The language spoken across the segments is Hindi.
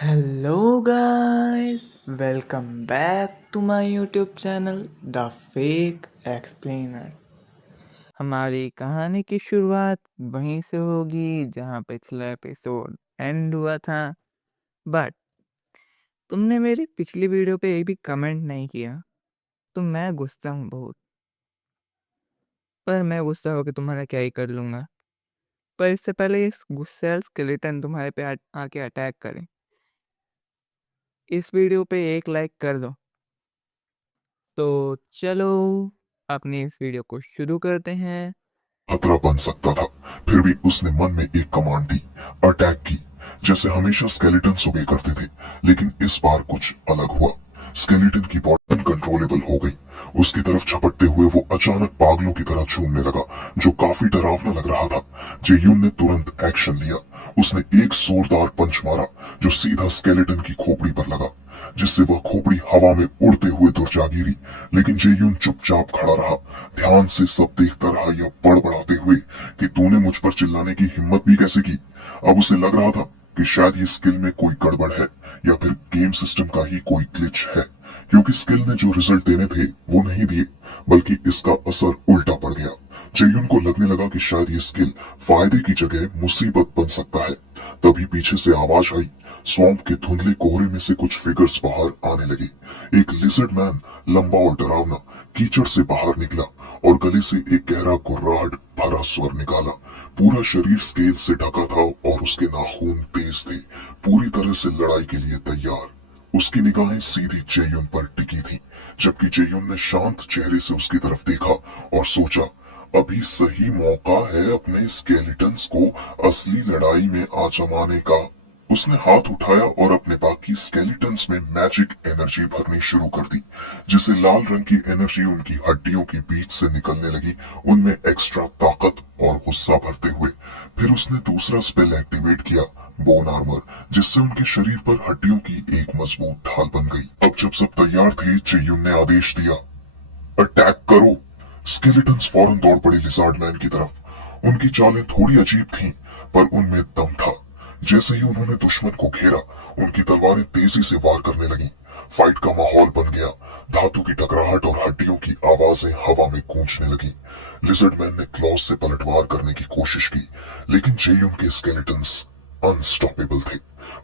Hello guys, welcome back to my YouTube channel The Fake Explainer। हमारी कहानी की शुरुआत वहीं से होगी जहां पिछला एपिसोड एंड हुआ था। बट तुमने मेरी पिछली वीडियो पे एक भी कमेंट नहीं किया, तो मैं गुस्सा हूँ बहुत। पर मैं गुस्सा होकर तुम्हारा क्या ही कर लूँगा। पर इससे पहले इस गुस्सैल स्केलेटन तुम्हारे पे आके अटैक करें, इस वीडियो पे एक लाइक कर दो। तो चलो अपनी इस वीडियो को शुरू करते हैं। खतरा बन सकता था, फिर भी उसने मन में एक कमांड दी, अटैक की। जैसे हमेशा स्केलेटन ओबे करते थे, लेकिन इस बार कुछ अलग हुआ। स्केलेटन की बॉडी अनकंट्रोलेबल हो गई। उसकी तरफ झपटते हुए वो अचानक पागलों की तरह झूमने लगा, जो काफी डरावना लग रहा था। जेयुन ने तुरंत एक्शन लिया। उसने एक जोरदार पंच मारा, जो सीधा स्केलेटन की खोपड़ी पर लगा, जिससे वह खोपड़ी हवा में उड़ते हुए दूर जा गिरी। लेकिन जेयुन चुपचाप खड़ा रहा, ध्यान से सब देखता रहा, यह बड़बड़ाते हुए कि तूने मुझ पर चिल्लाने की हिम्मत भी कैसे की। अब उसे लग रहा था कि शायद ये स्किल में कोई गड़बड़ है, या फिर गेम सिस्टम का ही कोई ग्लिच है, क्योंकि स्किल ने जो रिजल्ट देने थे वो नहीं दिए, बल्कि इसका असर उल्टा पड़ गया। जेयुन को लगने लगा कि शायद ये स्किल फायदे की जगह मुसीबत बन सकता है। तभी पीछे से आवाज आई। स्वैम्प के धुंधले कोहरे में से कुछ फिगर्स बाहर आने लगे। एक लिजर्ड मैन, लंबा और डरावना, कीचड़ से बाहर निकला और गले से एक गहरा गुर्राहट भरा स्वर निकाला। पूरा शरीर स्केल से ढका था और उसके नाखून तेज थे, पूरी तरह से लड़ाई के लिए तैयार। उसकी निगाहें सीधी जेयुन पर टिकी थी, जबकि जेयुन ने शांत चेहरे से उसकी तरफ देखा और सोचा, अभी सही मौका है अपने स्केलेटन्स को असली लड़ाई में आजमाने का। उसने हाथ उठाया और अपने बाकी स्केलेटन्स में मैजिक एनर्जी भरनी शुरू कर दी, जिससे लाल रंग की एनर्जी उनकी हड्डियों के बीच से निकलने लगी, उनमें एक्स्ट्रा ताकत और गुस्सा भरते हुए। फिर उसने दूसरा स्पेल एक्टिवेट किया, बोन आर्मर, जिससे उनके शरीर पर हड्डियों की एक मजबूत ढाल बन गई। अब जब सब तैयार थे, जेयुन ने आदेश दिया, अटैक करो। स्केलेटन्स फौरन दौड़ पड़े लिजार्ड मैन की तरफ। उनकी चालें थोड़ी अजीब थीं, पर उनमें दम था। जैसे ही उन्होंने दुश्मन को घेरा, उनकी तलवारें तेजी से वार करने लगीं। फाइट का माहौल बन गया। धातु की टकराहट और हड्डियों की आवाजें हवा में गूंजने लगीं। लिजर्ड मैन ने क्लॉज से पलटवार करने की कोशिश की, लेकिन जेयुन के स्केलेटन्स अनस्टॉपेबल थे।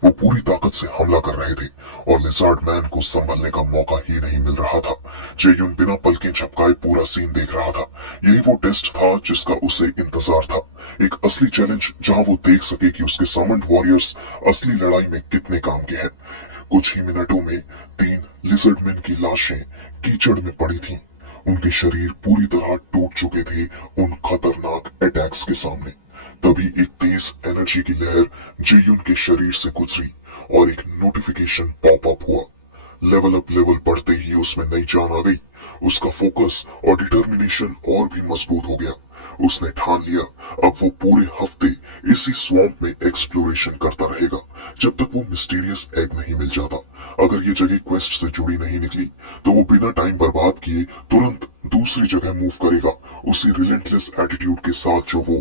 वो पूरी ताकत से हमला कर रहे थे और लिजार्ड मैन को संभलने का मौका ही नहीं मिल रहा था। जेयुन बिना पलकें झपकाए पूरा सीन देख रहा था। यही वो टेस्ट था जिसका उसे इंतजार था, एक असली चैलेंज जहां वो देख सके कि उसके समन्ड वॉरियर्स असली लड़ाई में कितने काम के हैं। कुछ ही मिनटों में 3 लिजर्डमैन की लाशें कीचड़ में पड़ी थीं। उनके शरीर पूरी तरह टूट चुके थे उन खतरनाक अटैक्स के सामने। तभी एक तेज एनर्जी की लहर जेयुन के शरीर से गुजरी और एक नोटिफिकेशन पॉप अप हुआ। लेवल बढ़ते ही उसमें नई जान आ गई। उसका फोकस और डिटर्मिनेशन और भी मजबूत हो गया। उसने ठान लिया, अब वो पूरे हफ्ते इसी स्वैम्प में एक्सप्लोरेशन करता रहेगा, जब तक वो मिस्टीरियस एग नहीं मिल जाता। अगर ये जगह क्वेस्ट से जुड़ी नहीं निकली, तो वो बिना टाइम बर्बाद किए तुरंत दूसरी जगह मूव करेगा, उसी रिलेंटलेस एटीट्यूड के साथ जो वो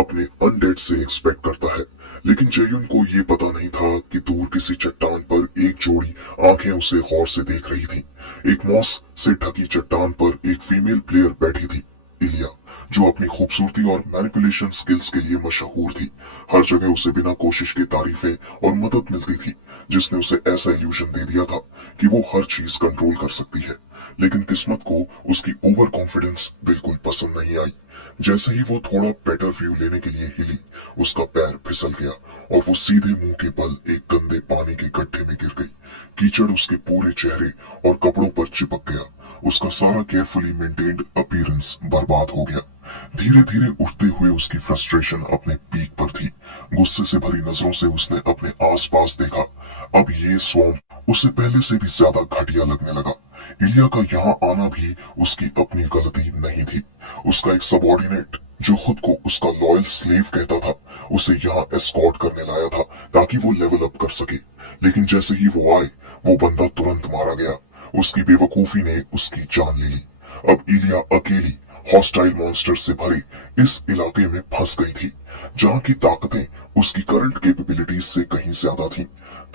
अपने अनडेड से एक्सपेक्ट करता है। लेकिन जेयुन को ये पता नहीं था कि दूर किसी चट्टान पर एक जोड़ी आंखें उसे गौर से देख रही थी। एक मॉस से ढकी चट्टान पर एक फीमेल प्लेयर बैठी थी, इलिया, जो अपनी खूबसूरती और मैनिपुलेशन स्किल्स के लिए मशहूर थी। हर जगह उसे बिना कोशिश के तारीफें और मदद मिलती थी, जिसने उसे ऐसा इल्यूजन दे दिया था कि वो हर चीज कंट्रोल कर सकती है। लेकिन किस्मत को उसकी ओवर कॉन्फिडेंस बिल्कुल पसंद नहीं आई। जैसे ही वो थोड़ा बेटर व्यू लेने के लिए हिली, उसका पैर फिसल गया और वो सीधे मुंह के बल एक गंदे पानी के गड्ढे में गिर गई। कीचड़ उसके पूरे चेहरे और कपड़ों पर चिपक गया। उसका सारा केयरफुली मेंटेन्ड अपीयरेंस बर्बाद हो गया। धीरे धीरे उठते हुए उसकी फ्रस्ट्रेशन अपने पीक पर थी। गुस्से से भरी नजरों से उसने अपने आसपास देखा। अब ये स्वैम्प उसे पहले से भी ज्यादा घटिया लगने लगा। इलिया का यहाँ आना भी उसकी अपनी गलती नहीं थी। उसका एक सबॉर्डिनेट, जो खुद को उसका लॉयल स्लेव कहता था, उसे यहाँ एस्कॉर्ट करने लाया था ताकि वो लेवल अप कर सके। लेकिन जैसे ही वो आए, वो बंदा तुरंत मारा गया। उसकी बेवकूफी ने उसकी जान ले ली। अब इलिया अकेली हॉस्टाइल मॉन्स्टर से भरे इस इलाके में फंस गई थी, जहां की ताकतें उसकी करंट कैपेबिलिटीज से कहीं ज्यादा थीं।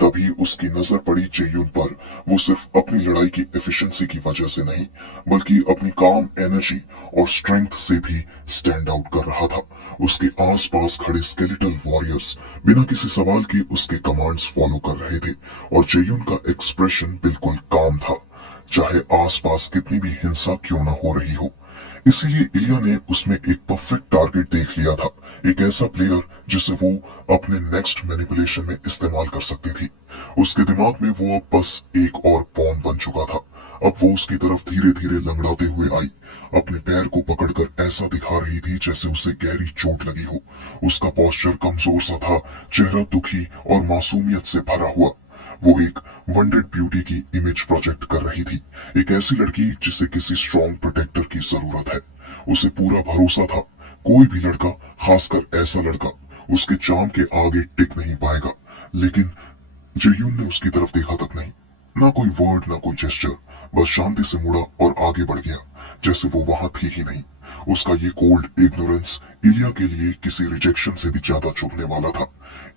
तभी उसकी नजर पड़ी जेयुन पर। वो सिर्फ अपनी लड़ाई की एफिशिएंसी की वजह से नहीं, बल्कि अपनी काम, एनर्जी और स्ट्रेंथ से भी स्टैंड आउट कर रहा था। उसके आसपास खड़े स्केलेटल वॉरियर्स बिना किसी सवाल के उसके कमांड्स फॉलो कर रहे थे, और जेयुन का एक्सप्रेशन बिल्कुल काम था, चाहे आसपास कितनी भी हिंसा क्यों न हो रही हो। इसीलिए इलिया ने उसमें एक परफेक्ट टारगेट देख लिया था, एक ऐसा प्लेयर जिसे वो अपने नेक्स्ट मैनिपुलेशन में इस्तेमाल कर सकती थी। उसके दिमाग में वो अब बस एक और पॉन बन चुका था। अब वो उसकी तरफ धीरे धीरे लंगड़ाते हुए आई, अपने पैर को पकड़कर ऐसा दिखा रही थी जैसे उसे गहरी चोट लगी हो। उसका पोस्चर कमजोर सा था, चेहरा दुखी और मासूमियत से भरा हुआ। वो एक वंडेड ब्यूटी की इमेज प्रोजेक्ट कर रही थी, एक ऐसी लड़की जिसे किसी स्ट्रॉन्ग प्रोटेक्टर की जरूरत है। उसे पूरा भरोसा था, कोई भी लड़का, खासकर ऐसा लड़का, उसके चार्म के आगे टिक नहीं पाएगा। लेकिन जयून ने उसकी तरफ देखा तक नहीं, ना कोई वर्ड, ना कोई जेस्चर, बस शांति से मुड़ा और आगे बढ़ गया, जैसे वो वहां थी ही नहीं। उसका ये कोल्ड इग्नोरेंस इलिया के लिए किसी रिजेक्शन से भी ज्यादा चुभने वाला था।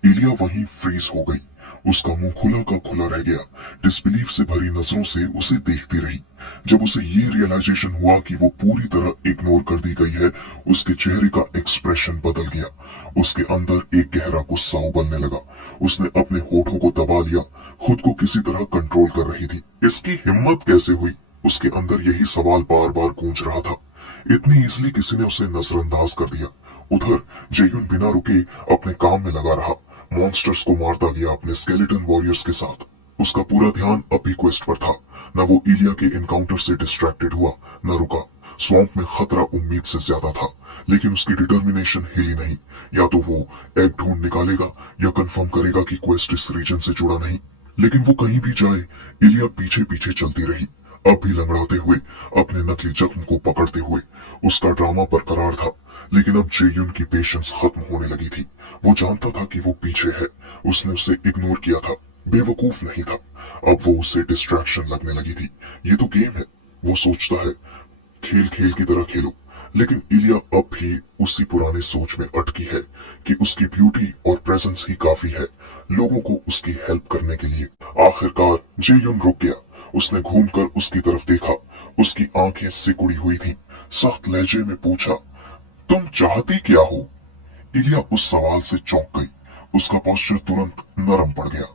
इलिया वहीं फ्रीज हो गई, उसका मुंह खुला का खुला रह गया, डिसबिलीफ से भरी नजरों से उसे देखती रही। जब उसे ये रियलाइजेशन हुआ कि वो पूरी तरह इग्नोर कर दी गई है, उसके चेहरे का एक्सप्रेशन बदल गया। उसके अंदर एक गहरा गुस्सा उबलने लगा। उसने अपने होठों को दबा लिया, खुद को किसी तरह कंट्रोल कर रही थी। इसकी हिम्मत कैसे हुई? उसके अंदर यही सवाल बार बार गूंज रहा था। इतनी इजली किसी ने उसे नजरअंदाज कर दिया। उधर जयून बिना रुके अपने काम में लगा रहा, मॉन्स्टर्स को मारता गया अपने स्केलेटन वॉरियर्स के साथ। उसका पूरा ध्यान अपनी क्वेस्ट पर था। न वो इलिया के एनकाउंटर से डिस्ट्रैक्टेड हुआ, न रुका। स्वैम्प में खतरा उम्मीद से ज्यादा था, लेकिन उसकी डिटर्मिनेशन हिली नहीं। या तो वो एग ढूंढ निकालेगा या कंफर्म करेगा कि क्वेस्ट इस रीजन से जुड़ा नहीं। लेकिन वो कहीं भी जाए, इलिया पीछे पीछे चलती रही, अब भी लंगड़ाते हुए, अपने नकली जख्म को पकड़ते हुए। उसका ड्रामा बरकरार था, लेकिन अब जेयुन की पेशेंस खत्म होने लगी थी। वो जानता था कि वो पीछे है, उसने उसे इग्नोर किया था, बेवकूफ नहीं था। अब वो उसे डिस्ट्रैक्शन लगने लगी थी। ये तो गेम है, वो सोचता है, खेल खेल की तरह खेलो। लेकिन इलिया अब भी उसी पुराने सोच में अटकी है कि उसकी ब्यूटी और प्रेजेंस ही काफी है लोगों को उसकी हेल्प करने के लिए। आखिरकार जेयुन रुक गया। उसने घूमकर उसकी तरफ देखा, उसकी आंखें सिकुड़ी हुई थीं। सख्त लहजे में पूछा, तुम चाहती क्या हो? इलिया उस सवाल से चौंक गई। उसका पोस्चर तुरंत नरम पड़ गया।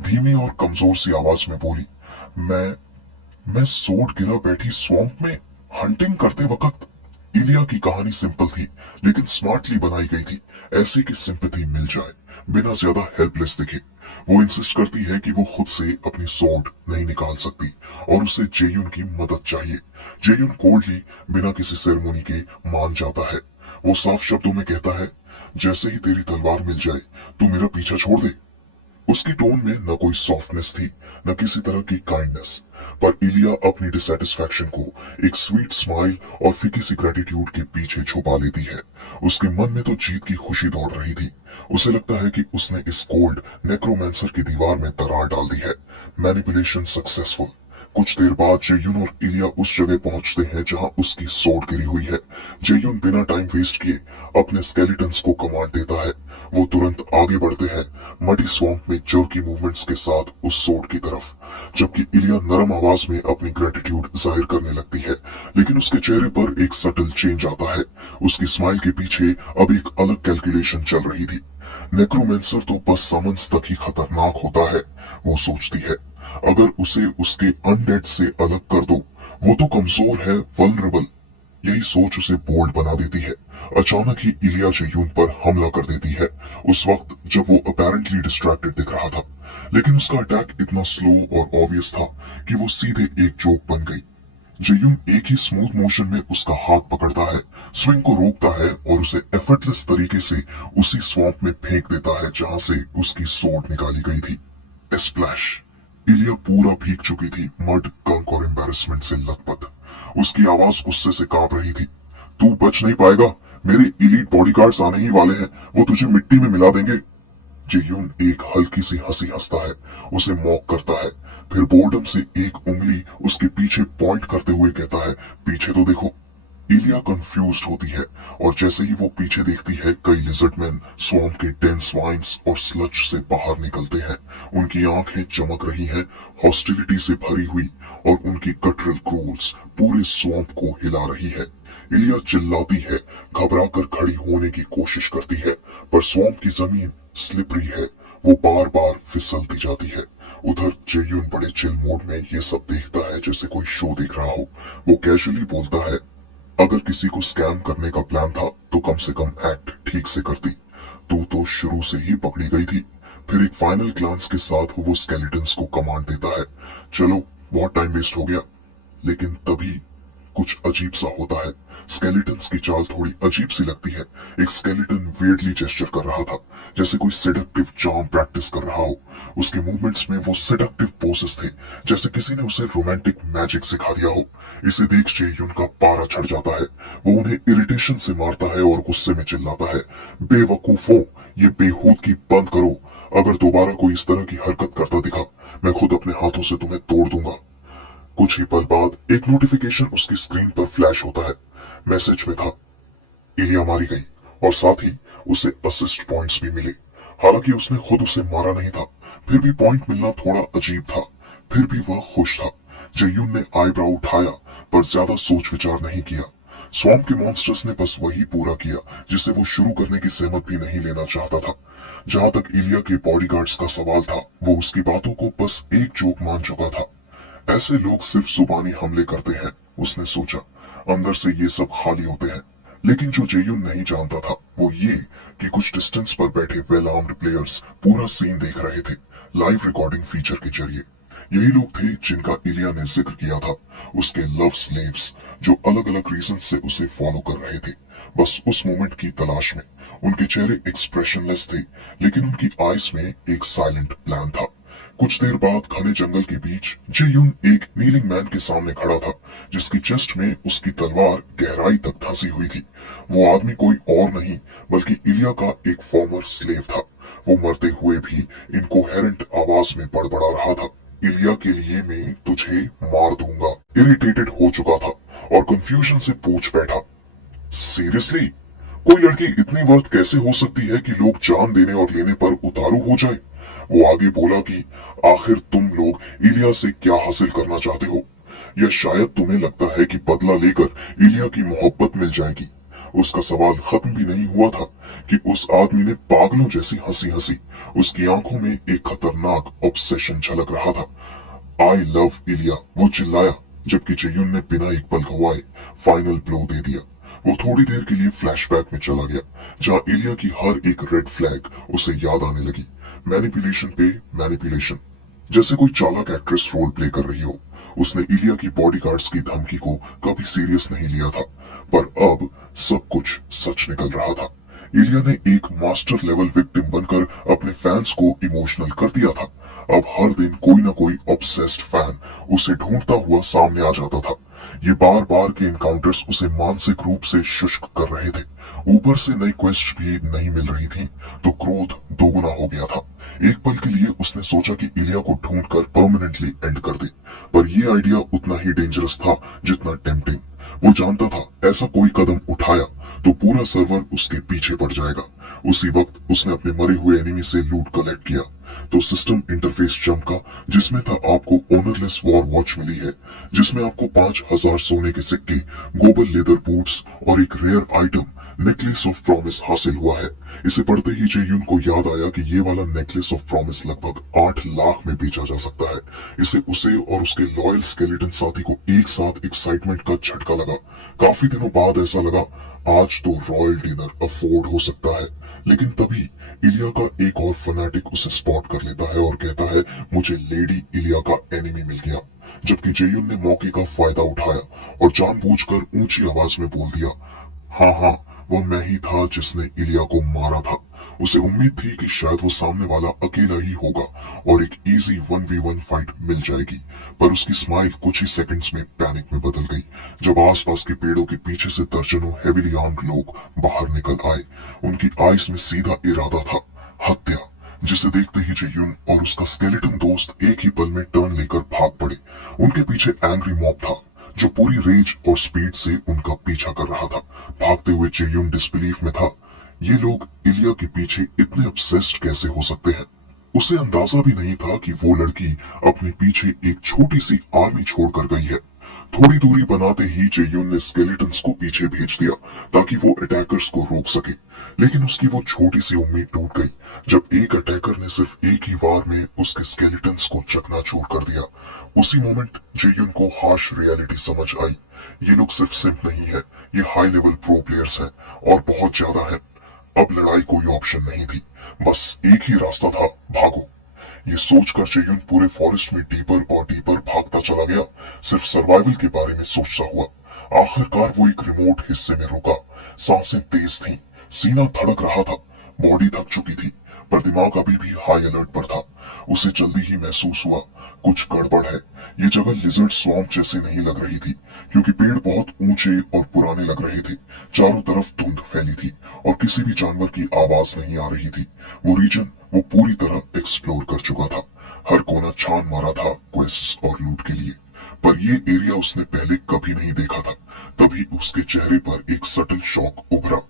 धीमी और कमजोर सी आवाज में बोली, मैं सोट गिरा बैठी स्वैम्प में हंटिंग करते वक्त। इलिया की कहानी सिंपल थी, लेकिन स्मार्टली बनाई गई थी, ऐसी कि सिंपैथी मिल जाए, बिना ज्यादा हेल्पलेस दिखे। वो इंसिस्ट करती है कि वो खुद से अपनी सोट नहीं निकाल सकती और उसे जेयुन की मदद चाहिए। जेयुन कोल्डली, बिना किसी सेरेमनी के मान जाता है। वो साफ शब्दों में कहता है, जैसे ही तेरी तलवार मिल जाए तू मेरा पीछा छोड़ दे। उसकी टोन में न कोई सॉफ्टनेस थी, न किसी तरह की काइंडनेस, पर इलिया अपनी डिसैटिस्फैक्शन को एक स्वीट स्माइल और फीकी सी ग्रेटिट्यूड के पीछे छुपा लेती है। उसके मन में तो जीत की खुशी दौड़ रही थी। उसे लगता है कि उसने इस कोल्ड नेक्रोमैंसर की दीवार में दरार डाल दी है। Manipulation successful. कुछ देर बाद जेयुन और इलिया उस जगह पहुंचते हैं जहां उसकी सोट गिरी हुई है। जेयुन बिना टाइम वेस्ट किए अपने स्केलेटन्स को कमांड देता है। वो तुरंत आगे बढ़ते हैं, मडी स्वैम्प में जर्की मूवमेंट्स के साथ उस सोट की तरफ, जबकि इलिया नरम आवाज में अपनी ग्रेटिट्यूड जाहिर करने लगती है। लेकिन उसके चेहरे पर एक सटल चेंज आता है। उसकी स्माइल के पीछे अब एक अलग कैलकुलेशन चल रही थी। नेक्रोमैंसर तो बस समन्स तक ही खतरनाक होता है, वो सोचती है। अगर उसे उसके अनडेड से अलग कर दो, वो तो कमजोर है, वल्नरेबल। यही सोच उसे बोल्ड बना देती है। अचानक ही इलिया जेयुन पर हमला कर देती है, उस वक्त जब वो अपेरेंटली डिस्ट्रैक्टेड दिख रहा था। लेकिन उसका अटैक इतना स्लो और ऑब्वियस था कि वो सीधे एक जोक बन गई। जेयुन एक ही स्मूथ मोशन में उसका हाथ पकड़ता है, स्विंग को रोकता है और उसे एफर्टलेस तरीके से उसी स्वैम्प में फेंक देता है जहां से उसकी सोड निकाली गई थी। स्प्लैश। इलिया पूरा भीग चुकी थी, मड, गंक और एम्बेरसमेंट से लथपथ। उसकी आवाज गुस्से से कांप रही थी। तू बच नहीं पाएगा, मेरे इलीट बॉडीगार्ड्स आने ही वाले हैं, वो तुझे मिट्टी में मिला देंगे। जेयुन एक हल्की सी हंसी हंसता है, उसे मॉक करता है, फिर बोर्डम से एक उंगली उसके पीछे पॉइंट करते हुए कहता है, पीछे तो देखो। इलिया कंफ्यूज्ड होती है और जैसे ही वो पीछे देखती है कई लिजर्डमैन स्वॉम्प के डेंस वाइन्स और स्लज से बाहर निकलते हैं। उनकी आंखें चमक रही हैं, हॉस्टिलिटी से भरी हुई, और उनकी गटरल क्रूल्स पूरे स्वॉम्प को हिला रही है। इलिया चिल्लाती है, घबरा कर खड़ी होने की कोशिश करती है, पर स्वॉम्प की जमीन स्लिपरी है, वो बार बार फिसलती जाती है। उधर जेयुन बड़े चिल मूड में ये सब देखता है जैसे कोई शो देख रहा हो। वो कैजुअली बोलता है, अगर किसी को स्कैम करने का प्लान था तो कम से कम एक्ट ठीक से करती। तू तो शुरू से ही पकड़ी गई थी। फिर एक फाइनल ग्लांस के साथ वो स्केलेटन्स को कमांड देता है, चलो बहुत टाइम वेस्ट हो गया। लेकिन तभी कुछ अजीब सा होता है। स्केलेटन्स की चाल थोड़ी अजीब सी लगती है। एक स्केलेटन वियर्डली जेस्चर कर रहा था, जैसे कोई सेडक्टिव चार्म प्रैक्टिस कर रहा हो। उसके मूवमेंट्स में वो सेडक्टिव पोसेस थे, जैसे किसी ने उसे रोमांटिक मैजिक सिखा दिया हो। इसे देख जेयुन का पारा चढ़ जाता है। वो उन्हें इरिटेशन से मारता है और गुस्से में चिल्लाता है, बेवकूफों, ये बेहूदगी बंद करो। अगर दोबारा कोई इस तरह की हरकत करता दिखा, मैं खुद अपने हाथों से तुम्हें तोड़ दूंगा। कुछ ही पल बाद एक नोटिफिकेशन उसकी स्क्रीन पर फ्लैश होता है। मैसेज में था, इलिया मारी गई, और साथ ही उसे असिस्ट पॉइंट्स भी मिले। हालांकि उसने खुद उसे मारा नहीं था, फिर भी पॉइंट मिलना थोड़ा अजीब था। फिर भी वह खुश था। जयून ने आईब्राउ उठाया, पर ज्यादा सोच विचार नहीं किया। स्वॉम्प के मॉन्स्टर्स ने बस वही पूरा किया जिसे वो शुरू करने की सहमत भी नहीं लेना चाहता था। जहां तक इलिया के बॉडीगार्ड्स का सवाल था, वो उसकी बातों को बस एक जोक मान चुका था। ऐसे लोग सिर्फ जुबानी हमले करते हैं, उसने सोचा। अंदर से ये सब खाली होते हैं। लेकिन जो जेयुन नहीं जानता था वो ये कि कुछ डिस्टेंस पर बैठे वेल आर्म्ड प्लेयर्स पूरा सीन देख रहे थे, लाइव रिकॉर्डिंग फीचर के जरिए। यही लोग थे जिनका इलिया ने जिक्र किया था, उसके लव स्लेव्स, जो अलग अलग रीजन से उसे फॉलो कर रहे थे, बस उस मोमेंट की तलाश में। उनके चेहरे एक्सप्रेशनलेस थे, लेकिन उनकी आईज में एक साइलेंट प्लान था। कुछ देर बाद घने जंगल के बीच जेयुन एक नीलिंग मैन के सामने खड़ा था, जिसकी चेस्ट में उसकी तलवार गहराई तक धंसी हुई थी। वो आदमी कोई और नहीं बल्कि इलिया का एक फॉर्मर स्लेव था। वो मरते हुए भी इनकोहेरेंट आवाज में बड़बड़ा रहा था, इलिया के लिए मैं तुझे मार दूंगा। इरिटेटेड हो चुका था और कंफ्यूजन से पूछ बैठा, सीरियसली? कोई लड़की इतनी वर्थ कैसे हो सकती है कि लोग जान देने और लेने पर उतारू हो जाए? वो आगे बोला कि आखिर तुम लोग इलिया से क्या हासिल करना चाहते हो? या शायद तुम्हें लगता है कि बदला लेकर इलिया की मोहब्बत मिल जाएगी? उसका सवाल खत्म भी नहीं हुआ था कि उस आदमी ने पागलों जैसी हंसी हंसी। उसकी आंखों में एक खतरनाक ऑब्सेशन झलक रहा था। आई लव इलिया, वो चिल्लाया, जबकि जेयुन ने बिना एक पल गवाए फाइनल ब्लो दे दिया। वो थोड़ी देर के लिए फ्लैशबैक में चला गया, जहां इलिया की हर एक रेड फ्लैग उसे याद आने लगी। मैनिपुलेशन पे मैनिपुलेशन, जैसे कोई चालाक एक्ट्रेस रोल प्ले कर रही हो। उसने इलिया की बॉडीगार्ड्स की धमकी को कभी सीरियस नहीं लिया था, पर अब सब कुछ सच निकल रहा था। इलिया ने एक मास्टर लेवल विक्टिम बनकर अपने फैंस को इमोशनल कर दिया था। अब हर दिन कोई ना कोई ऑब्सेस्ड फैन उसे ढूंढता हुआ सामने आ जाता था। ये बार बार के एनकाउंटर्स उसे मानसिक रूप से शुष्क कर रहे थे। ऊपर से नई क्वेस्ट भी नहीं मिल रही थी, तो क्रोध दोगुना हो गया था। एक पल के लिए उसने सोचा कि इलिया को ढूंढकर परमानेंटली एंड कर दे, पर यह आइडिया उतना ही डेंजरस था जितना टेम्पटिंग। वो जानता था ऐसा कोई कदम उठाया तो पूरा सर्वर उसके पीछे पड़ जाएगा। उसी वक्त उसने अपने मरे हुए एनिमी से लूट कलेक्ट किया, तो सिस्टम इंटरफेस चमका, जिसमें था आपको ओनरलेस वॉर वॉच मिली है, जिसमें आपको 5000 सोने के सिक्के, गोबल लेदर बूट्स और एक rare item necklace of promise हासिल हुआ है। इसे पढ़ते ही जेयुन को याद आया कि ये वाला नेकलेस ऑफ प्रॉमिस लगभग 8 लाख में बेचा जा सकता है। इसे उसे और उसके लॉयल स्केलेटन साथी को एक साथ एक्साइटमेंट का झटका लगा। काफी दिनों बाद ऐसा लगा, आज तो रॉयल डिनर अफोर्ड हो सकता है। लेकिन तभी इलिया का एक और फनाटिक उसे स्पॉट कर लेता है और कहता है, मुझे लेडी इलिया का एनिमी मिल गया। जबकि जेयुन ने मौके का फायदा उठाया और जानबूझकर ऊंची आवाज में बोल दिया, हाँ हाँ, वो मैं ही था जिसने इलिया को मारा था। उसे उम्मीद थी कि शायद वो सामने वाला अकेला ही होगा और एक इजी 1v1 फाइट मिल जाएगी, पर उसकी स्माइल कुछ ही सेकंड्स में पैनिक में बदल गई जब आसपास के पेड़ों के पीछे से दर्जनों हेविली आर्म्ड लोग बाहर निकल आए। उनकी आईज में सीधा इरादा था, हत्या, जिसे देखते ही जेयुन और उसका स्केलेटन दोस्त एक ही पल में टर्न लेकर भाग पड़े। उनके पीछे एंग्री मॉब था जो पूरी रेज और स्पीड से उनका पीछा कर रहा था। भागते हुए चेयुन डिसबिलीफ में था। ये लोग इलिया के पीछे इतने ऑब्सेस्ड कैसे हो सकते हैं। उसे अंदाजा भी नहीं था कि वो लड़की अपने पीछे एक छोटी सी आर्मी छोड़कर गई है। थोड़ी दूरी बनाते ही चेयुन ने स्केलेटन्स को पीछे भेज दिया ताकि वो अटैकर्स को रोक सके, लेकिन उसकी वो छोटी सी उम्मीद टूट गई जब एक अटैकर ने सिर्फ एक ही वार में उसके स्केलेटन्स को चकनाचूर कर दिया। उसी मोमेंट चेयुन को हार्श रियलिटी समझ आई। ये लोग सिर्फ सिम्प नहीं है, ये हाई लेवल प्रो प्लेयर्स हैं और बहुत ज्यादा है। अब लड़ाई कोई ऑप्शन नहीं थी, बस एक ही रास्ता था, भागो। ये सोचकर चेयुन पूरे फॉरेस्ट में डीपर और डीपर भागता चला गया, सिर्फ सर्वाइवल के बारे में सोचता हुआ। आखिरकार वो एक रिमोट हिस्से में रुका। सांसें तेज थीं, सीना धड़क रहा था, बॉडी थक चुकी थी, पर दिमाग अभी भी हाई अलर्ट पर था। उसे जल्दी ही महसूस हुआ कुछ गड़बड़ है। ये जगह लिजर्ड स्वॉम्प जैसे नहीं लग रही थी, क्योंकि पेड़ बहुत ऊंचे और पुराने लग रहे थे। चारों तरफ धुंध फैली थी और किसी भी जानवर की आवाज नहीं आ रही थी। वो रीजन वो पूरी तरह एक्सप्लोर कर चुका था। हर कोना छान मारा था क्वेस्ट्स और लूट के लिए, पर ये एरिया उसने पहले कभी नहीं देखा था। तभी उसके चेहरे पर एक सटल शॉक उभरा।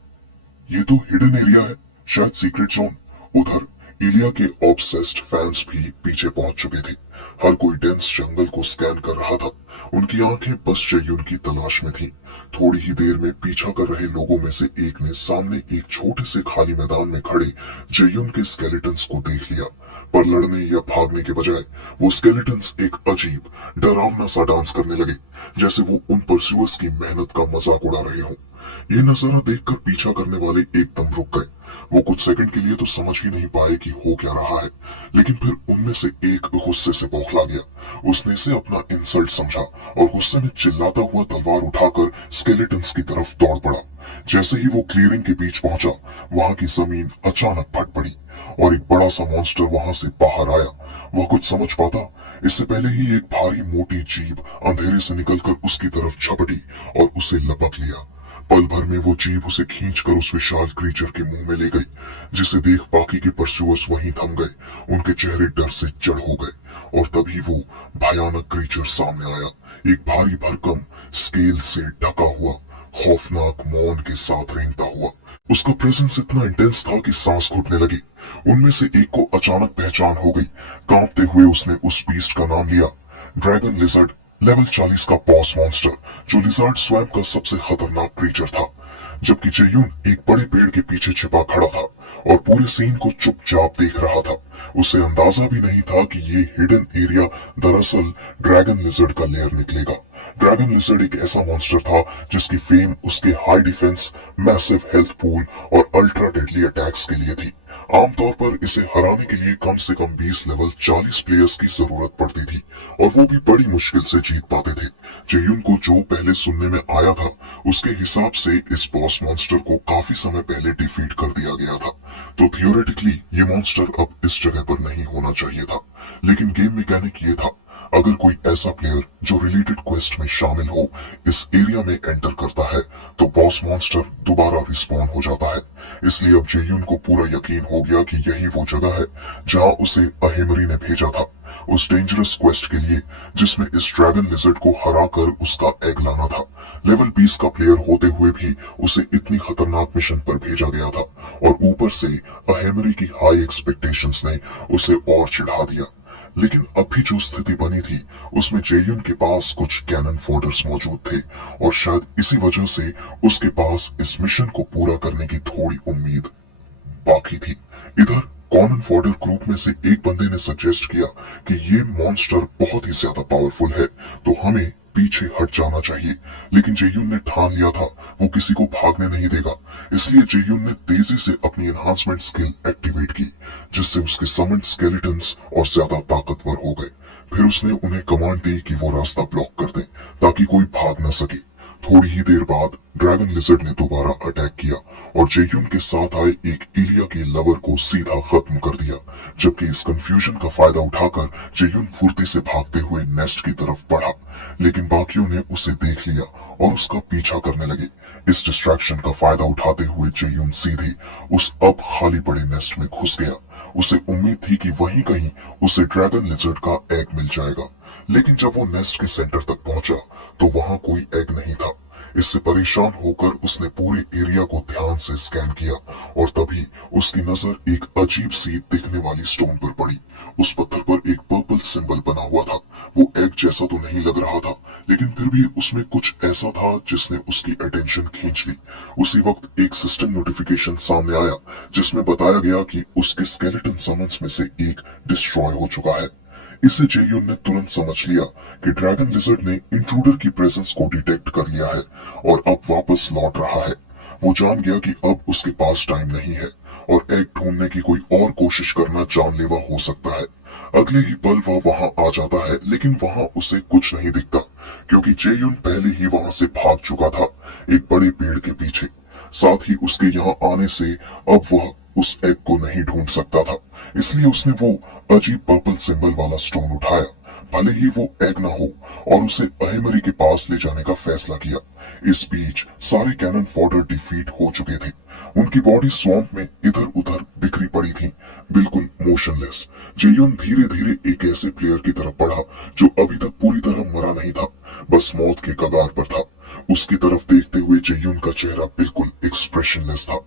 ये तो हिडन एरिया है, शायद सीक्रेट जोन। उधर इलिया के ऑब्सेस्ड फैंस भी पीछे पहुंच चुके थे। हर कोई डेंस जंगल को स्कैन कर रहा था। उनकी आंखें बस चेयुन की तलाश में थी। थोड़ी ही देर में पीछा कर रहे लोगों में से एक ने सामने एक छोटे से खाली मैदान में खड़े चेयुन के स्केलेटन्स को देख लिया, पर लड़ने या भागने के बजाय वो स्केलेटन्स एक अजीब डरावना सा डांस करने लगे, जैसे वो उन परस्यूअर्स की मेहनत का मजाक उड़ा रहे हों। ये नजारा देखकर पीछा करने वाले एकदम रुक गए। वो कुछ सेकंड के लिए तो समझ ही नहीं पाए कि हो क्या रहा है, लेकिन फिर उनमें से एक गुस्से से बौखला गया। उसने इसे अपना इंसल्ट समझा और गुस्से में चिल्लाता हुआ तलवार उठाकर स्केलेटन्स की तरफ दौड़ पड़ा। जैसे ही वो क्लियरिंग के बीच पहुंचा, वहां की जमीन अचानक फट पड़ी और एक बड़ा सा मॉन्स्टर वहां से बाहर आया। वह कुछ समझ पाता इससे पहले ही एक भारी मोटी जीभ अंधेरे से निकलकर उसकी तरफ झपटी और उसे लपक लिया। पल भर में वो जीभ उसे खींचकर उस विशाल क्रीचर के मुंह में ले गई, जिसे देख बाकी के परस्यूअर्स वहीं थम गए। उनके चेहरे डर से जड़ हो गए और तभी वो भयानक क्रीचर सामने आया। एक भारी भरकम स्केल से ढका हुआ, खौफनाक मौन के साथ रेंगता हुआ। उसका प्रेजेंस इतना इंटेंस था कि सांस घुटने लगी। उनमें से एक को अचानक पहचान हो गई। कांपते हुए उसने उस बीस्ट का नाम लिया, ड्रैगन लिजर्ड, लेवल 40 का बॉस मॉन्स्टर, जो लिजर्ड स्वयं का सबसे खतरनाक क्रीचर था। जबकि चेयुन एक बड़े पेड़ के पीछे छिपा खड़ा था और पूरे सीन को चुपचाप देख रहा था। उसे अंदाजा भी नहीं था कि ये हिडन एरिया दरअसल ड्रैगन लिजर्ड का लेयर निकलेगा। ड्रैगन लिजर्ड एक ऐसा मॉन्स्टर था जिसकी फेम उसके high defence, massive health pool और अल्ट्रा डेडली अटैक्स के लिए थी। आमतौर पर इसे हराने के लिए कम से कम 20 लेवल 40 प्लेयर्स की जरूरत पड़ती थी और वो भी बड़ी मुश्किल से जीत पाते थे। चेयुन को जो पहले सुनने में आया था, उसके हिसाब से इस बॉस मॉन्स्टर को काफी समय पहले डिफीट कर दिया गया था। तो थियोरेटिकली ये मॉन्स्टर अब इस जगह पर नहीं होना चाहिए था, लेकिन गेम मैकेनिक ये था, अगर कोई ऐसा प्लेयर जो रिलेटेड क्वेस्ट में शामिल हो इस एरिया में एंटर करता है तो बॉस मॉन्स्टर दोबारा रिस्पॉन हो जाता है। इसलिए अब जेयुन को पूरा यकीन हो गया कि यही वो जगह है जहां उसे अहेमरी ने भेजा था, उस डेंजरस क्वेस्ट के लिए जिसमें इस ड्रैगन लिजर्ड को हराकर उसका एग लाना था। लेवल 20 का प्लेयर होते हुए भी उसे इतनी खतरनाक मिशन पर भेजा गया था और ऊपर से अहेमरी की हाई एक्सपेक्टेशंस ने उसे और चिढ़ा दिया। लेकिन अब भी जो स्थिति बनी थी उसमें जेयुन के पास कुछ कैनन फोडर्स मौजूद थे और शायद इसी वजह से उसके पास इस मिशन को पूरा करने की थोड़ी उम्मीद बाकी थी। इधर कॉनन फॉर्डर ग्रुप में से एक बंदे ने सजेस्ट किया कि ये मॉन्स्टर बहुत ही ज्यादा पावरफुल है तो हमें पीछे हट जाना चाहिए, लेकिन जेयुन ने ठान लिया था वो किसी को भागने नहीं देगा। इसलिए जेयुन ने तेजी से अपनी एनहांसमेंट स्किल एक्टिवेट की, जिससे उसके समन्ड स्केलेटन्स और ज्यादा ताकतवर हो गए। फिर उसने उन्हें कमांड दी कि वो रास्ता ब्लॉक कर दें ताकि कोई भाग न सके। थोड़ी ही देर बाद ड्रैगन लिजर्ड ने दोबारा अटैक किया और जेयुन के साथ आए एक इलिया के लवर को सीधा खत्म कर दिया। जबकि इस कंफ्यूजन का फायदा उठाकर जेयुन फुर्ती से भागते हुए नेस्ट की तरफ बढ़ा, लेकिन बाकियों ने उसे देख लिया और उसका पीछा करने लगे। इस डिस्ट्रैक्शन का फायदा उठाते हुए जेयुन सीधे उस अब खाली पड़े नेस्ट में घुस गया। उसे उम्मीद थी कि वहीं कहीं उसे ड्रैगन लिजर्ड का एग मिल जाएगा, लेकिन जब वो नेस्ट के सेंटर तक पहुंचा तो वहां कोई एग नहीं था। इससे परेशान होकर उसने पूरे एरिया को ध्यान से स्कैन किया और तभी उसकी नजर एक अजीब सी दिखने वाली स्टोन पर पड़ी। उस पत्थर पर एक पर्पल सिंबल बना हुआ था। वो एग जैसा तो नहीं लग रहा था, लेकिन फिर भी उसमें कुछ ऐसा था जिसने उसकी अटेंशन खींच ली। उसी वक्त एक सिस्टम नोटिफिकेशन सामने आया जिसमें बताया गया कि उसके स्केलेटन समन्स में से एक डिस्ट्रॉय हो चुका है। इससे जेयुन ने तुरंत समझ लिया कि ड्रैगन लिजर्ड ने इंट्रूडर की प्रेजेंस को डिटेक्ट कर लिया है और अब वापस लौट रहा है। वो जान गया कि अब उसके पास टाइम नहीं है और एग ढूंढने की कोई और कोशिश करना जानलेवा हो सकता है। अगले ही पल वह वहां आ जाता है, लेकिन वहां उसे कुछ नहीं दिखता क्योंकि जेयुन पहले ही वहां से भाग चुका था, एक बड़े पेड़ के पीछे। साथ ही उसके यहाँ आने से अब वह उस एग को नहीं ढूंढ सकता था, इसलिए उसने वो अजीब पर्पल सिंबल वाला स्टोन उठाया, भले ही वो एग ना हो, और उसे अहेमरी के पास ले जाने का फैसला किया। इस बीच सारे कैनन फॉडर डिफीट हो चुके थे। उनकी बॉडी स्वैम्प में इधर उधर बिखरी पड़ी थी, बिल्कुल मोशनलेस। जेयुन धीरे धीरे एक ऐसे प्लेयर की तरफ बढ़ा जो अभी तक पूरी तरह मरा नहीं था, बस मौत के कगार पर था। उसकी तरफ देखते हुए जेयुन का चेहरा बिल्कुल एक्सप्रेशनलेस था।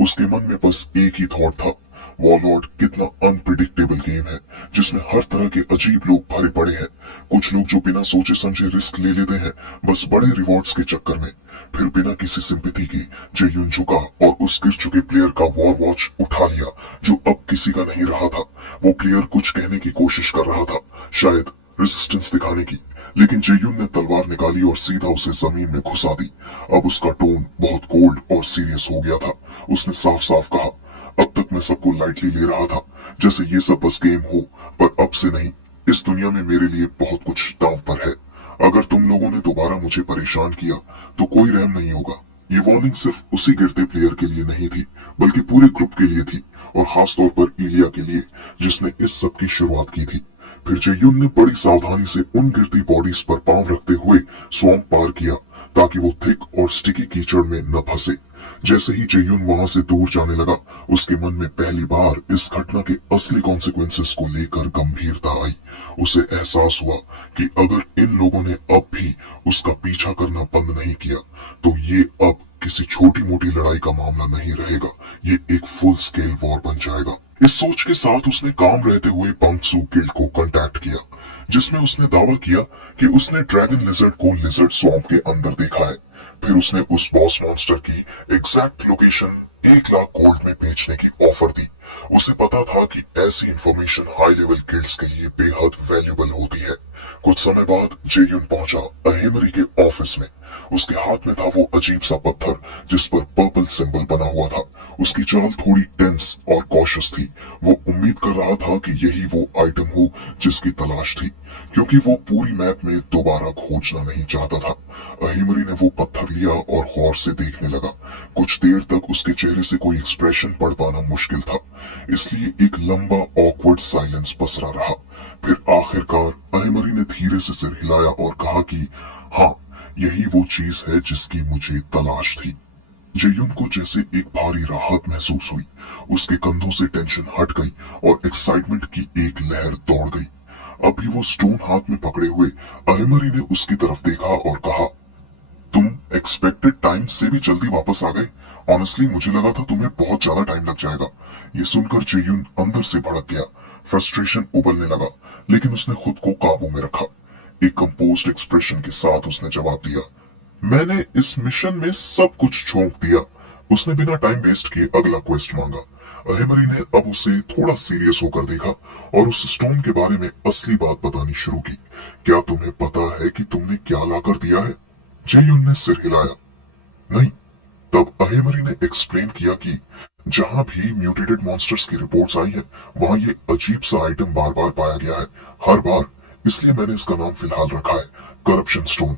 उसके मन में बस एक ही थॉट था, वॉरलॉर्ड कितना अनप्रिडिक्टेबल गेम है जिसमें हर तरह के अजीब लोग भरे पड़े हैं। कुछ लोग जो बिना सोचे समझे रिस्क ले लेते हैं बस बड़े रिवॉर्ड्स के चक्कर में। फिर बिना किसी सिंपैथी के जेयुन झुका और उस गिर चुके प्लेयर का वॉर वॉच उठा लिया जो अब किसी का नहीं रहा था। वो प्लेयर कुछ कहने की कोशिश कर रहा था, शायद रेजिस्टेंस दिखाने की, लेकिन जेयुन ने तलवार निकाली और सीधा उसे जमीन में घुसा दी। अब उसका टोन बहुत कोल्ड और सीरियस हो गया था। उसने साफ साफ कहा, अब तक मैं सबको लाइटली ले रहा था, जैसे ये सब बस गेम हो, पर अब से नहीं। इस दुनिया में मेरे लिए बहुत कुछ दांव पर है। अगर तुम लोगों ने दोबारा मुझे परेशान किया तो कोई रहम नहीं होगा। ये वार्निंग सिर्फ उसी गिरते प्लेयर के लिए नहीं थी, बल्कि पूरे ग्रुप के लिए थी, और खासतौर पर इलिया के लिए जिसने इस सब की शुरुआत की थी। फिर जेयुन ने बड़ी सावधानी से उन गिरती बॉडीज पर पांव रखते हुए स्वैम्प पार किया ताकि वो थिक और स्टिकी कीचड़ में न फंसे। जैसे ही जेयुन वहां से दूर जाने लगा, उसके मन में पहली बार इस घटना के असली कॉन्सिक्वेंसेस को लेकर गंभीरता आई। उसे एहसास हुआ कि अगर इन लोगों ने अब भी उसका पीछा करना बंद नहीं किया तो ये अब किसी छोटी मोटी लड़ाई का मामला नहीं रहेगा, ये एक फुल स्केल वॉर बन जाएगा। इस सोच के साथ उसने काम रहते हुए पंक्सू गिल्ड को कांटेक्ट किया, जिसमें उसने दावा किया कि उसने ड्रैगन लिजर्ड को लिजर्ड स्वैम्प के अंदर देखा है। फिर उसने उस बॉस मॉन्स्टर की एग्जैक्ट लोकेशन 1 लाख गोल्ड में बेचने की ऑफर दी। उसे पता था कि ऐसी इंफॉर्मेशन हाई लेवल गिल्ड्स के लिए बेहद वैल्यूबल होती है। कुछ समय बाद जेयुन पहुंचा अहेमरी के ऑफिस में। उसके हाथ में था वो अजीब सा पत्थर जिस पर पर्पल सिंबल बना हुआ था। उसकी चाल थोड़ी टेंस और कॉशियस थी। वो उम्मीद कर रहा था कि यही वो आइटम हो जिसकी तलाश थी, क्योंकि वो पूरी मैप में दोबारा खोजना नहीं चाहता था। अहेमरी ने वो पत्थर लिया और गौर से देखने लगा। कुछ देर तक उसके चेहरे से कोई एक्सप्रेशन पढ़ पाना मुश्किल था, इसलिए एक लंबा ऑकवर्ड साइलेंस पसरा रहा। फिर आखिरकार अहेमरी ने धीरे से सिर हिलाया और कहा कि हाँ, यही वो चीज है जिसकी मुझे तलाश थी। जेयुन को जैसे एक भारी राहत महसूस हुई। उसके कंधों से टेंशन हट गई और एक्साइटमेंट की एक लहर दौड़ गई। अभी वो स्टोन हाथ में पकड़े हुए अहेमरी ने उसकी तरफ देखा और कहा, तुम एक्सपेक्टेड टाइम से भी जल्दी वापस आ गए। ऑनेस्टली मुझे लगा था तुम्हें बहुत ज्यादा टाइम लग जाएगा। ये सुनकर जेयुन अंदर से भड़क गया। फ्रस्ट्रेशन उबलने लगा, लेकिन उसने खुद को काबू में रखा। एक कंपोज्ड एक्सप्रेशन के साथ उसने जवाब दिया, मैंने इस मिशन में सब कुछ झोंक दिया। उसने बिना टाइम वेस्ट किए अगला क्वेश्चन मांगा। अहेमरी ने अब उसे थोड़ा सीरियस होकर देखा और उस स्टोन के बारे में असली बात बतानी शुरू की। क्या तुम्हें पता है कि तुमने क्या लाकर दिया है? जेयुन ने सिर हिलाया, नहीं। तब अहेमरी ने एक्सप्लेन किया कि जहां भी म्यूटेटेड मॉन्स्टर्स की रिपोर्ट्स आई हैं, वहां ये अजीब सा आइटम बार बार पाया गया है, हर बार। इसलिए मैंने इसका नाम फिलहाल रखा है करप्शन स्टोन।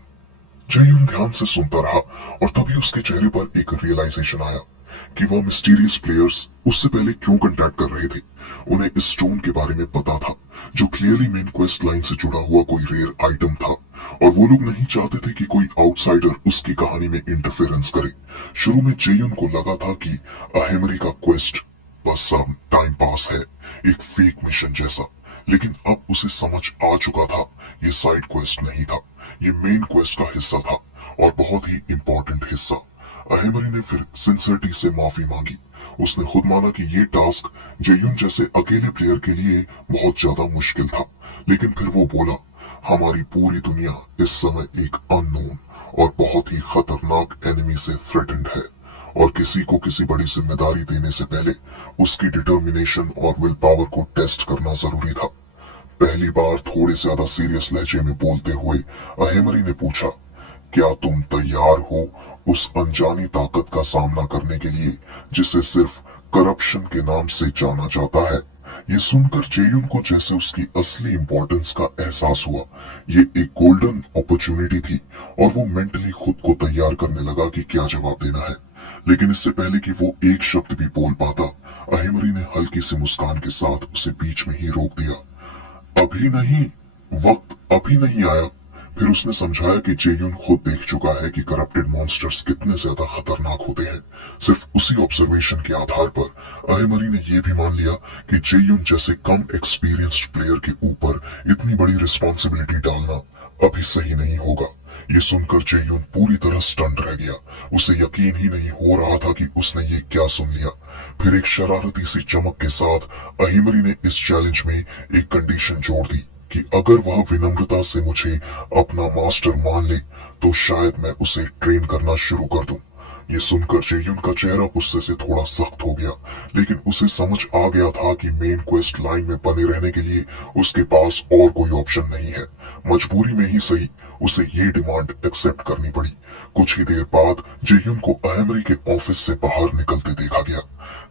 जययून ध्यान से सुनता रहा और तभी उसके चेहरे पर एक रियलाइजेशन आया कि वह मिस्टीरियस प्लेयर्स उससे पहले क्यों कांटेक्ट कर रहे थे। उन्हें इस स्टोन के बारे में पता था, जो क्लियरली मेन क्वेस्ट लाइन से जुड़ा हुआ कोई रेयर आइटम था, और वो लोग नहीं चाहते थे कि कोई आउटसाइडर उसकी कहानी में इंटरफेरेंस करे। शुरू में जेयुन को लगा था कि अहेमरी का क्वेस्ट बस सब टाइम पास है, एक फेक मिशन जैसा, लेकिन अब उसे समझ आ चुका था ये साइड क्वेस्ट नहीं था, ये मेन क्वेस्ट का हिस्सा था, और बहुत ही इंपॉर्टेंट हिस्सा। अहेमरी ने फिर सिंसियरिटी से माफी मांगी। उसने खुद माना कि ये टास्क जेयुन जैसे अकेले प्लेयर के लिए बहुत ज्यादा मुश्किल था, लेकिन फिर वो बोला, हमारी पूरी दुनिया इस समय एक अननोन और बहुत ही खतरनाक एनिमी से थ्रेटेंड है, और किसी को किसी बड़ी जिम्मेदारी देने से पहले उसकी डिटर्मिनेशन और विल पावर को टेस्ट करना जरूरी था। पहली बार थोड़े ज्यादा सीरियस लहजे में बोलते हुए अहेमरी ने पूछा, क्या तुम तैयार हो उस अनजानी ताकत का सामना करने के लिए जिसे सिर्फ करप्शन के नाम से जाना जाता है। ये सुनकर जेयुन को जैसे उसकी असली इंपॉर्टेंस का एहसास हुआ। ये एक गोल्डन अपॉर्चुनिटी थी और वो मेंटली खुद को तैयार करने लगा कि क्या जवाब देना है। लेकिन इससे पहले कि वो एक शब्द भी बोल पाता, अहिमरी ने हल्की सी मुस्कान के साथ उसे बीच में ही रोक दिया। अभी नहीं, वक्त अभी नहीं आया। फिर उसने समझाया कि जेयुन खुद देख चुका है कि करप्टेड मॉन्स्टर्स कितने ज्यादा खतरनाक होते हैं। सिर्फ उसी ऑब्जर्वेशन के आधार पर अहेमरी ने यह भी मान लिया कि जेयुन जैसे कम एक्सपीरियंस्ड प्लेयर के ऊपर इतनी बड़ी रिस्पॉन्सिबिलिटी डालना अभी सही नहीं होगा। ये सुनकर जेयुन पूरी तरह स्टंट रह गया। उसे यकीन ही नहीं हो रहा था कि उसने ये क्या सुन लिया। फिर एक शरारती सी चमक के साथ अहिमरी ने इस चैलेंज में एक कंडीशन जोड़ दी कि अगर वह विनम्रता से मुझे अपना मास्टर मान ले तो शायद मैं उसे ट्रेन करना शुरू कर दूं। ये सुनकर जेयुन का चेहरा गुस्से से थोड़ा सख्त हो गया, लेकिन उसे समझ आ गया था कि मेन क्वेस्ट लाइन में बने रहने के लिए उसके पास और कोई ऑप्शन नहीं है। मजबूरी में ही सही उसे ये डिमांड एक्सेप्ट करनी पड़ी। कुछ ही देर बाद जेयुन को अहेमरी के ऑफिस से बाहर निकलते देखा गया।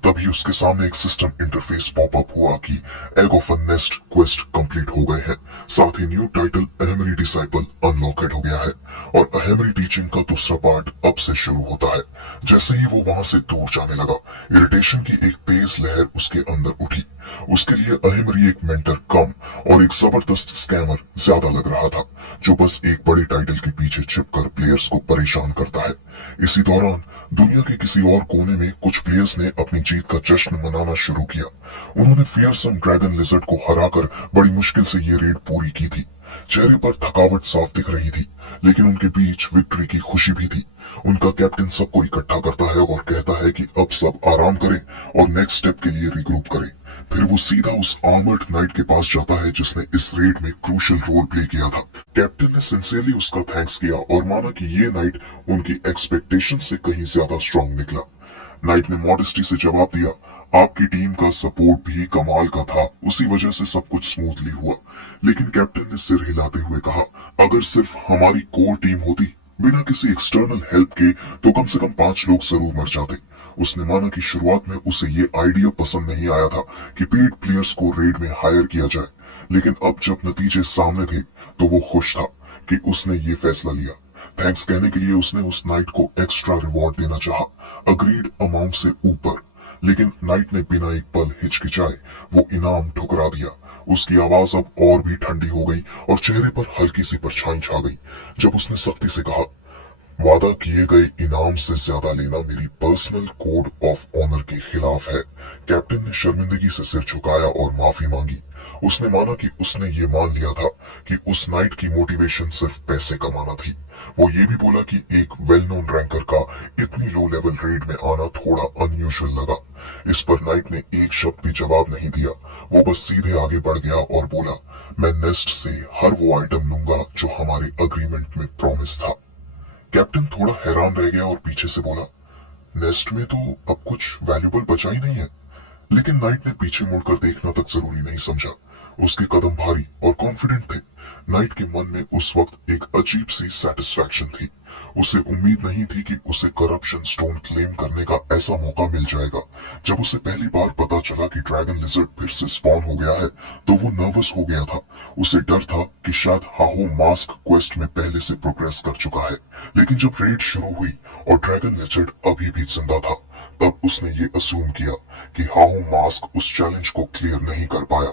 तभी उसके सामने एक सिस्टम इंटरफेस पॉपअप हुआ कि egg of a nest quest complete हो गए हैं। साथ ही न्यू टाइटल अहेमरी डिसाइपल अनलॉकेड हो गया है और अहेमरी टीचिंग का दूसरा पार्ट अब से शुरू होता है। जैसे ही वो वहां से दूर जाने लगा, इरिटेशन की एक तेज लहर उसके अंदर उठी। उसके लिए अहेमरी एक मेंटर कम और एक जबरदस्त स्कैमर ज्यादा लग रहा था, जो बस एक बड़े टाइटल के पीछे छिपकर प्लेयर्स को परेशान करता है। इसी दौरान दुनिया के किसी और कोने में कुछ प्लेयर्स ने अपनी जीत का जश्न मनाना शुरू किया। उन्होंने फियरसम ड्रैगन लिजर्ड को हराकर बड़ी मुश्किल से ये रेड पूरी की थी। चेहरे पर थकावट साफ दिख रही थी, लेकिन उनके बीच विक्ट्री की खुशी भी थी। उनका कैप्टन सबको इकट्ठा करता है और कहता है कि अब सब आराम करें और नेक्स्ट स्टेप के लिए रिग्रुप करें। फिर वो सीधा उस आर्मर्ड नाइट के पास जाता है जिसने इस रेड में क्रूशियल रोल प्ले किया था। कैप्टन ने सिंसियरली उसका थैंक्स किया और माना कि ये नाइट उनकी एक्सपेक्टेशन से कहीं ज्यादा स्ट्रांग निकला। नाइट ने मॉडेस्टी से जवाब दिया, आपकी टीम का सपोर्ट भी कमाल का था, उसी वजह से सब कुछ स्मूथली हुआ। लेकिन कैप्टन ने सिर हिलाते हुए कहा, अगर सिर्फ हमारी कोर टीम होती बिना किसी एक्सटर्नल हेल्प के तो कम से कम 5 लोग जरूर मर जाते। उसने माना कि शुरुआत में उसे ये आइडिया पसंद नहीं आया था कि पेड प्लेयर्स को रेड में हायर किया जाए, लेकिन अब जब नतीजे सामने थे तो वो खुश था कि उसने ये फैसला लिया। थैंक्स कहने के लिए उसने उस नाइट को एक्स्ट्रा रिवॉर्ड देना चाहा, अग्रीड अमाउंट से ऊपर, लेकिन नाइट ने बिना एक पल हिचकिचाए वो इनाम ठुकरा दिया। उसकी आवाज अब और भी ठंडी हो गई और चेहरे पर हल्की सी परछाई छा गई जब उसने सख्ती से कहा, वादा किए गए इनाम से ज्यादा लेना मेरी पर्सनल कोड ऑफ ऑनर के खिलाफ है। कैप्टन ने शर्मिंदगी से सिर झुकाया और माफी मांगी। उसने माना कि उसने ये मान लिया था कि उस नाइट की मोटिवेशन सिर्फ पैसे कमाना थी। वो ये भी बोला कि एक वेल नोन रैंकर का इतनी लो लेवल रेड में आना थोड़ा अनयूजुअल लगा। इस पर नाइट ने एक शब्द भी जवाब नहीं दिया। वो बस सीधे आगे बढ़ गया और बोला, मैं नेस्ट से हर वो आइटम लूंगा जो हमारे अग्रीमेंट में प्रॉमिस था। कैप्टन थोड़ा हैरान रह गया और पीछे से बोला, नेस्ट में तो अब कुछ वैल्यूबल बचा ही नहीं है। लेकिन नाइट ने पीछे मुड़कर देखना तक जरूरी नहीं समझा। उसके कदम भारी और कॉन्फिडेंट थे। नाइट के मन में उस वक्त एक अजीब सी सेटिस्फैक्शन थी। उसे उम्मीद नहीं थी कि उसे करप्शन स्टोन क्लेम करने का ऐसा मौका मिल जाएगा। जब उसे पहली बार पता चला कि ड्रैगन लिजर्ड फिर से स्पॉन हो गया है तो वो नर्वस हो गया था। उसे डर था कि शायद हाहो मास्क क्वेस्ट में पहले से प्रोग्रेस कर चुका है। लेकिन जब रेड शुरू हुई और ड्रैगन लिजर्ड अभी भी जिंदा था, तब उसने ये अस्यूम किया कि हाहो मास्क उस चैलेंज को क्लियर नहीं कर पाया।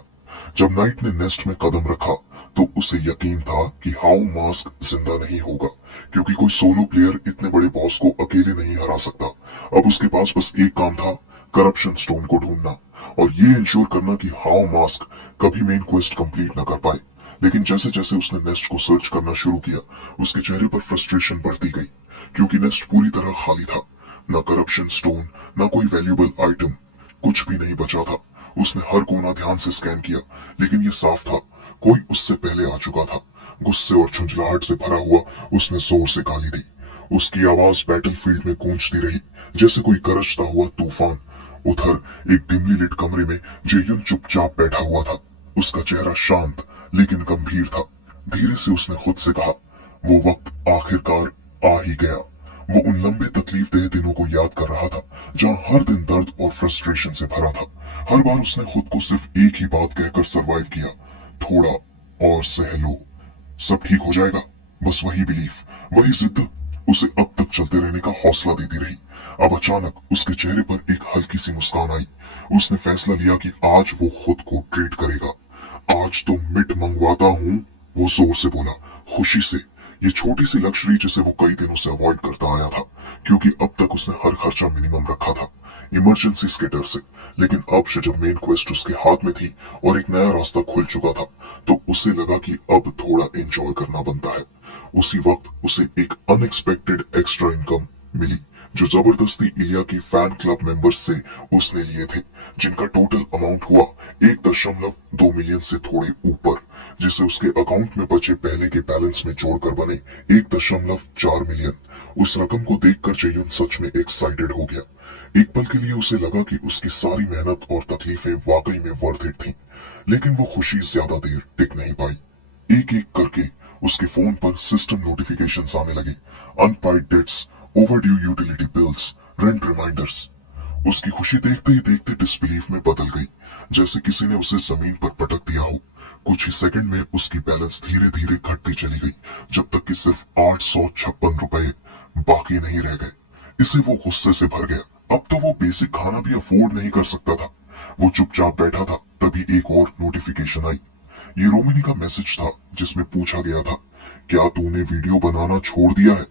जब नाइट ने नेस्ट में कदम रखा तो उसे यकीन था कि हाउ मास्क जिंदा नहीं होगा, क्योंकि कोई सोलो प्लेयर इतने बड़े बॉस को अकेले नहीं हरा सकता। अब उसके पास बस एक काम था, करप्शन स्टोन को ढूंढना और ये इंश्योर करना कि हाउ मास्क कभी मेन क्वेस्ट कंप्लीट न कर पाए। लेकिन जैसे जैसे उसने नेस्ट को सर्च करना शुरू किया, उसके चेहरे पर फ्रस्ट्रेशन बढ़ती गई, क्योंकि नेस्ट पूरी तरह खाली था। न करप्शन स्टोन, न कोई वैल्यूएबल आइटम, कुछ भी नहीं बचा था। उसने हर कोना ध्यान से स्कैन किया, लेकिन ये साफ था, कोई उससे पहले आ चुका था। गुस्से और झुंझलाहट से भरा हुआ उसने जोर से गाली दी। उसकी आवाज बैटलफील्ड में गूंजती रही, जैसे कोई गरजता हुआ तूफान। उधर एक डिमली लिट कमरे में जेयुन चुपचाप बैठा हुआ था। उसका चेहरा शांत लेकिन गंभीर था। धीरे से उसने खुद से कहा, वो वक्त आखिरकार आ ही गया। वो उन लंबे तकलीफ देह दिनों को याद कर रहा था, जहां हर दिन दर्द और फ्रस्ट्रेशन से भरा था। हर बार उसने खुद को सिर्फ एक ही बात कहकर सरवाइव किया, थोड़ा और सह लो, सब ठीक हो जाएगा। बस वही बिलीफ, वही जिद उसे अब तक चलते रहने का हौसला देती रही। अब अचानक उसके चेहरे पर एक हल्की सी मुस्कान आई। उसने फैसला लिया कि आज वो खुद को ट्रीट करेगा। आज तो मिट मंगवाता हूँ, वो जोर से बोला, खुशी से। ये छोटी सी लग्जरी जिसे वो कई दिनों से अवॉइड करता आया था, क्योंकि अब तक उसने हर खर्चा मिनिमम रखा था, इमरजेंसी के डर से। लेकिन अब से जब मेन क्वेस्ट उसके हाथ में थी और एक नया रास्ता खुल चुका था, तो उसे लगा कि अब थोड़ा एंजॉय करना बनता है। उसी वक्त उसे एक अनएक्सपेक्टेड एक्स्ट्रा इनकम मिली, जो जबरदस्ती इलिया की फैन क्लब मेंबर्स से उसने लिए थे, जिनका टोटल अमाउंट हुआ 1.2 मिलियन से थोड़े ऊपर, जिसे उसके अकाउंट में बचे पहले के बैलेंस में जोड़कर बने 1.4 मिलियन। उस रकम को देखकर जयुन सच में एक्साइटेड हो गया। एक पल के लिए उसे लगा कि उसकी सारी मेहनत और तकलीफें वाकई में वर्थ इट थी, लेकिन वो खुशी ज्यादा देर टिक नहीं पाई। एक एक करके उसके फोन पर सिस्टम नोटिफिकेशंस आने लगे, unpaid debts, overdue utility bills, rent reminders. उसकी खुशी देखते ही देखते डिसबिलीफ में बदल गई, जैसे किसी ने उसे जमीन पर पटक दिया हो। कुछ ही सेकंड में उसकी बैलेंस धीरे धीरे घटती चली गई, जब तक कि सिर्फ 856 रुपए बाकी नहीं रह गए। इसे वो गुस्से से भर गया। अब तो वो बेसिक खाना भी अफोर्ड नहीं कर सकता था। वो चुपचाप बैठा था, तभी एक और नोटिफिकेशन आई। ये रोमिनी का मैसेज था, जिसमें पूछा गया था, क्या तूने वीडियो बनाना छोड़ दिया है?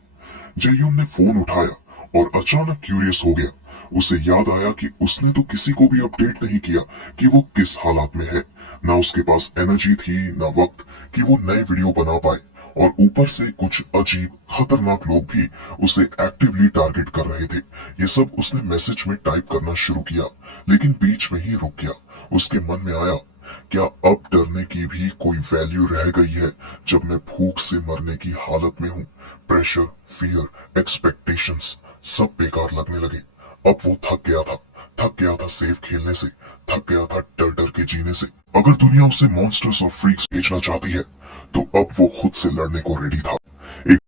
जययून ने फोन उठाया और अचानक क्यूरियस हो गया। उसे याद आया कि उसने तो किसी को भी अपडेट नहीं किया कि वो किस हालात में है। ना उसके पास एनर्जी थी, ना वक्त कि वो नए वीडियो बना पाए, और ऊपर से कुछ अजीब खतरनाक लोग भी उसे एक्टिवली टारगेट कर रहे थे। ये सब उसने मैसेज में टाइप करना शुरू किया, लेकिन बीच में ही रुक गया। उसके मन में आया, क्या अब डरने की भी कोई वैल्यू रह गई है, जब मैं भूख से मरने की हालत में हूँ? प्रेशर, फियर, एक्सपेक्टेशंस सब बेकार लगने लगे। अब वो थक गया था सेफ खेलने से, थक गया था डर डर के जीने से। अगर दुनिया उसे मॉन्स्टर्स और फ्रीक्स बेचना चाहती है, तो अब वो खुद से लड़ने को रेडी था। एक